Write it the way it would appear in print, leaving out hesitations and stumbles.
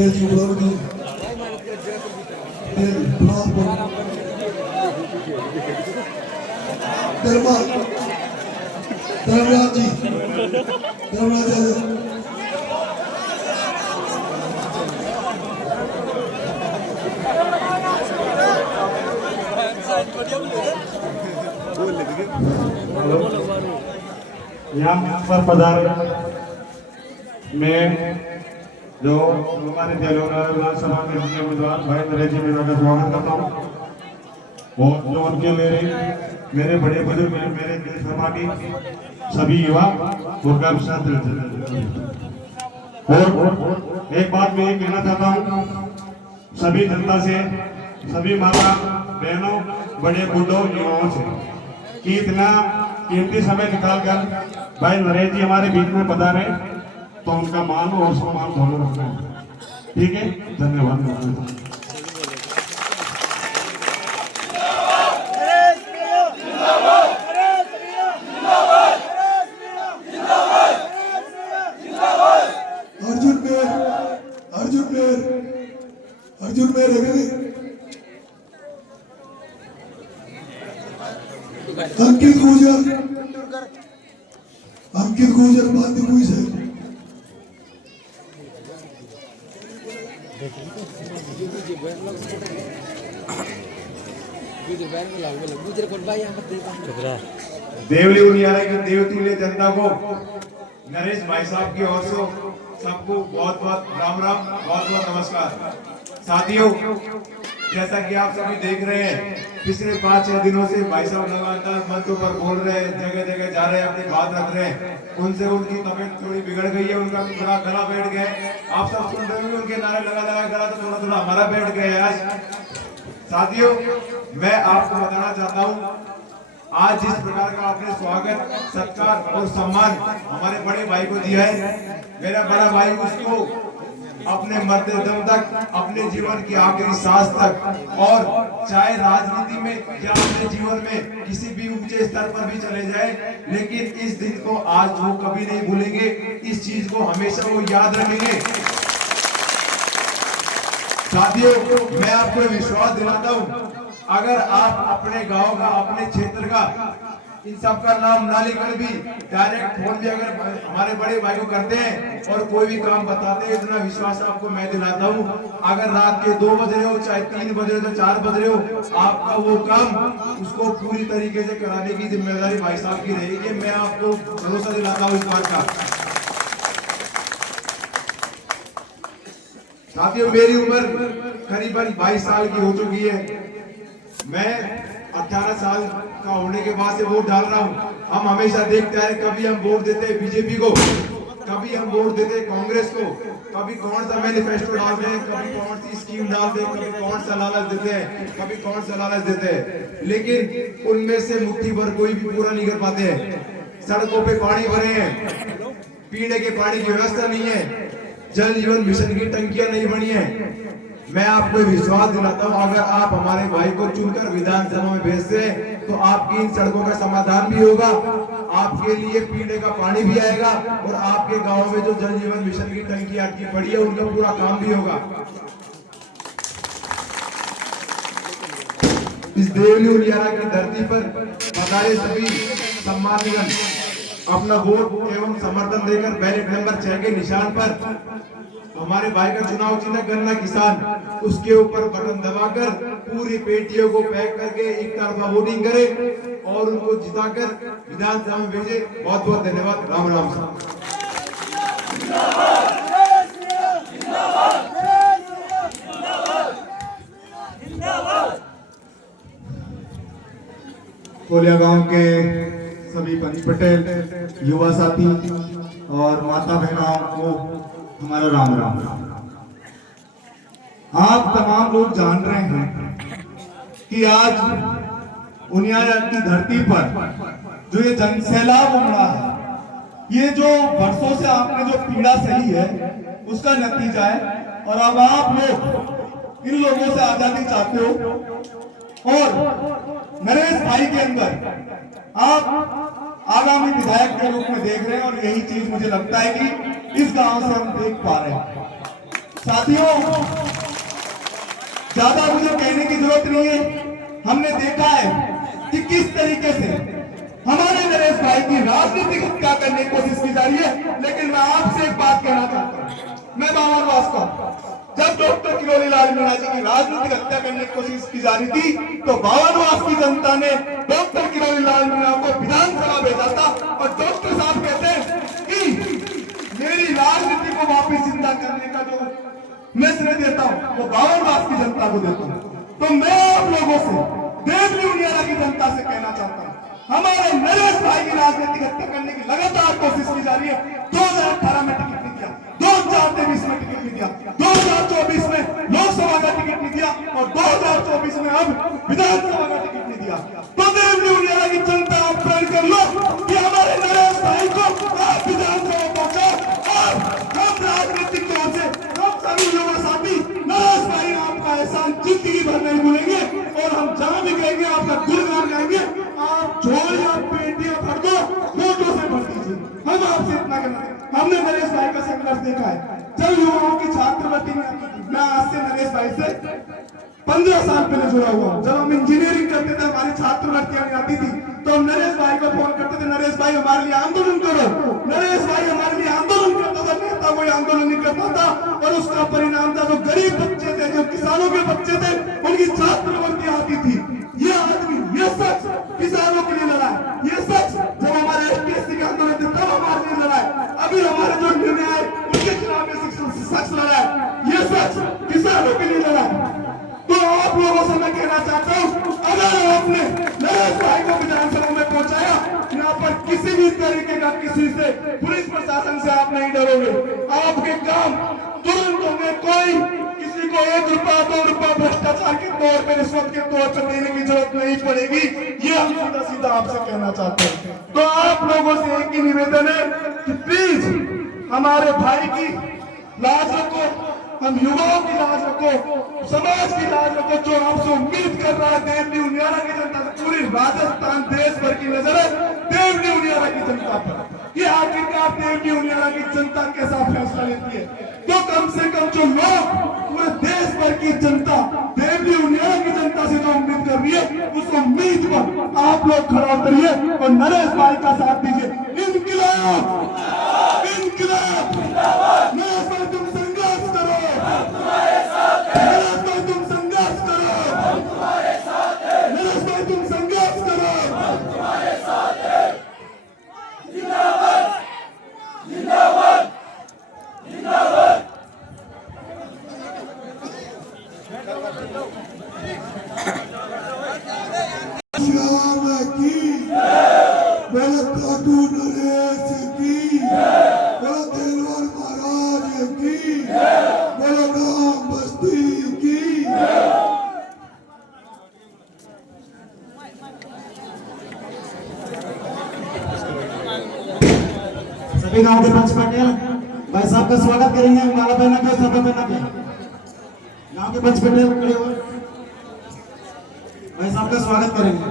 पटेल जी बुजुर्ग पटेल धर्मराज जी यहाँ पर पधारे में जो हमारे तेलंगाना विधानसभा के उम्मीदवार भाई नरेश जी मीणा का स्वागत करता हूँ और जो उनके मेरे बड़े बुजुर्ग मेरे देश समाटी सभी युवा उनका भी साथ और एक बात मैं ये कहना चाहता हूँ सभी जनता से सभी माता बहनों बड़े बूढ़ों युवाओं से कि इतना कीमती समय निकालकर भाई नरेश जी हमारे बीच में पधारे तो उनका मान और सम्मान दोनों रखना है। ठीक है, धन्यवाद। अर्जुन मेर अंकित गुजर बात कोई से देवली उनियारा की देवतुल्य जनता को नरेश भाई साहब की ओर से सबको बहुत बहुत राम राम, बहुत बहुत नमस्कार। साथियों, जैसा कि आप सभी देख रहे हैं पिछले 5-6 दिनों से भाई साहब लगातार मंचों पर बोल रहे हैं, जगह जगह जा रहे हैं, अपनी बात रख रहे हैं। उनसे उनकी तबीयत थोड़ी बिगड़ गई है, उनका थोड़ा गला बैठ गया है। आप सब सुन रहे हैं, उनके नारे लगा लगा गला तो थोड़ा थोड़ा हमारा बैठ गया है। आज साथियों, मैं आपको बताना चाहता हूँ आज जिस प्रकार का आपने स्वागत, सत्कार और सम्मान हमारे बड़े भाई को दिया है, मेरा बड़ा भाई उसको अपने मरते दम तक, अपने जीवन की आखिरी सांस तक, और चाहे राजनीति में या अपने जीवन में किसी भी ऊंचे स्तर पर भी चले जाए, लेकिन इस दिन को आज वो कभी नहीं भूलेंगे। इस चीज को हमेशा वो याद रखेंगे। साथियों, मैं आपको विश्वास दिलाता हूँ, अगर आप अपने गांव का, अपने क्षेत्र का, इन सब का नाम ना लेकर भी डायरेक्ट फोन भी अगर हमारे बड़े भाई को करते हैं और कोई भी काम बताते हैं, इतना विश्वास आपको मैं दिलाता हूँ, अगर रात के 2 बज रहे हो, चाहे 3 बज रहे हो, 4 बज रहे हो, आपका वो काम उसको पूरी तरीके से कराने की जिम्मेदारी भाई साहब की रहेगी। मैं आपको भरोसा दिलाता हूँ इस बात का। साथियों, मेरी उम्र करीबन 22 साल की हो चुकी है। मैं 18 साल का होने के बाद से वोट डाल रहा हूँ। हम हमेशा देखते हैं, कभी हम वोट देते हैं बीजेपी को, कभी हम वोट देते हैं कांग्रेस को, कभी कौन सा मैनिफेस्टो डालते हैं, कभी कौन सी स्कीम डालते हैं, कभी कौन सा लालच देते हैं, कभी कौन सा लालच देते हैं, लेकिन उनमें से मुट्ठी भर कोई भी पूरा नहीं कर पाते हैं। सड़कों पे पानी भरे हैं, पीने के पानी की व्यवस्था नहीं है, जल जीवन मिशन की टंकियां नहीं बनी है। मैं आपको विश्वास दिलाता हूं, अगर आप हमारे भाई को चुनकर विधानसभा में भेजते हैं तो आपकी इन सड़कों का समाधान भी होगा, आपके लिए पीने का पानी भी आएगा, और आपके गांव में जो जल जीवन मिशन की टंकी अटकी पड़ी है उनका पूरा काम भी होगा। इस देवली उनियारा की धरती पर पधारे सभी सम्मानजन अपना वोट एवं समर्थन देकर बैलेट नंबर 6 के निशान पर हमारे भाई का चुनाव चिन्ह गन्ना किसान, उसके ऊपर बटन दबाकर पूरी पेटियों को पैक करके एक तरफा वोटिंग करें और उनको जिताकर विधानसभा में भेजे। बहुत बहुत धन्यवाद। राम राम साहब। कोलिया गांव के सभी पंच पटेल, युवा साथी और माता बहनों को हमारा राम राम। आप तमाम लोग जान रहे हैं कि आज उनियारा की धरती पर जो ये जन सैलाब उमड़ा है, ये जो वर्षों से आपने जो पीड़ा सही है उसका नतीजा है। और अब आप लोग इन लोगों से आजादी चाहते हो और नरेश भाई के अंदर आप आगामी विधायक के रूप में देख रहे हैं, और यही चीज मुझे लगता है कि इस गांव से हम देख पा रहे हैं। साथियों, ज्यादा मुझे कहने की जरूरत नहीं है। हमने देखा है कि किस तरीके से हमारे नरेश भाई की राजनीतिक हत्या करने की कोशिश की जा रही है। लेकिन मैं आपसे एक बात कहना चाहता हूं, मैं बावन वास का, जब डॉक्टर किरोड़ी लाल मीणा जी की राजनीतिक हत्या करने की कोशिश की जा रही थी तो बावनवास की जनता ने डॉक्टर किरोड़ी लाल मीणा को विधानसभा भेजा था। और डॉक्टर साहब कहते हैं कि मेरी राजनीति को वापस जिंदा करने का जो मैं श्रेय देता हूं वो बावनवास की जनता को देता हूं। तो मैं आप लोगों से, देवली उनियारा की जनता से कहना चाहता हूं, हमारे नरेश भाई की राजनीतिक हत्या करने की लगातार कोशिश की जा रही है। 2018 में टिकट नहीं दिया, 2023 में टिकट नहीं दिया, 2024 में लोकसभा का टिकट नहीं दिया और 2024 में अब विधानसभा का टिकट नहीं दिया। तो देवली उनियारा की जनता आप प्रण कर लो कि हमारे नरेश भाई को आप विधानसभा पहुंचाओ और हम राजनीतिक तौर से हम सभी युवा साथी नरेश भाई आपका एहसान जिंदगी भर नहीं भूलेंगे और हम जहां भी कहेंगे आपका गुणगान गाएंगे। आप झोलियां पेटियां भर दो, फोटो से भर दीजिए, हम आपसे इतना कहना है। हमने नरेश भाई का संघर्ष देखा है। जब युवाओं की छात्रवृत्ति नहीं आती थी, मैं आज से नरेश भाई से 15 साल पहले जुड़ा हुआ हूं। जब हम इंजीनियरिंग करते थे, हमारी छात्रवृत्तियां नहीं आती थी तो हम नरेश भाई को फोन करते थे, नरेश भाई हमारे लिए आंदोलन करो। नरेश भाई हमारे लिए आंदोलन करता था, नेता कोई आंदोलन नहीं करता था और उसका परिणाम था जो गरीब बच्चे थे, जो किसानों के बच्चे थे, उनकी छात्रवृत्ति आती थी। ये आदमी, ये शख्स किसानों के लिए लड़ा है। ये शख्स जब हमारे एसटी के आंदोलन थे तब हमारे लिए लड़ा है। अभी हमारे जो निर्णय आए उनके खिलाफ शख्स लड़ा है। ये शख्स किसानों के लिए लड़ा है। तो आप लोगों से मैं कहना चाहता हूं, अगर आपने नरेश भाई को विधानसभा में पहुंचाया, यहाँ पर किसी भी तरीके का किसी से, पुलिस प्रशासन से आप नहीं डरोगे। आपके काम तुरंत होंगे। कोई किसी को 1 रुपया 2 रुपया भ्रष्टाचार के तौर पर, रिश्वत के तौर पर देने की जरूरत नहीं पड़ेगी। ये हम सीधा सीधा आपसे कहना चाहते हैं। तो आप लोगों से एक ही निवेदन है कि प्लीज हमारे भाई की लाज रखो, हम युवाओं की लाज रखो, समाज की लाज रखो। जो आपसे उम्मीद कर रहा है देवली उनियारा की जनता से, पूरी राजस्थान देश भर की नजर है देवली उनियारा की जनता पर कि आखिरकार देवली उनियारा की जनता कैसा फैसला लेती है। तो कम से कम जो लोग, पूरे देश भर की जनता देवली उनियारा की जनता से जो उम्मीद कर रही है, उस उम्मीद पर आप लोग खड़ा उतरिए और नरेश भाई का साथ दीजिए। इनकलाब, इनकलाब, नरेश भाई तुम संघर्ष करो, नरेश भाई तुम संघर्ष करो, नरेश भाई तुम संघर्ष करो। जिंदाबाद, जिंदाबाद, जिंदाबाद। श्याम की, बोलो काटू नरेश की, बोलो दिलवर महाराज की, बोलो गांव बस्ती की। सभी गांव के पंच पटेल भाई साहब का स्वागत करेंगे। माला पहना के, सभा पहना के गांव के पंच पटेल खड़े हुए भाई साहब का स्वागत करेंगे।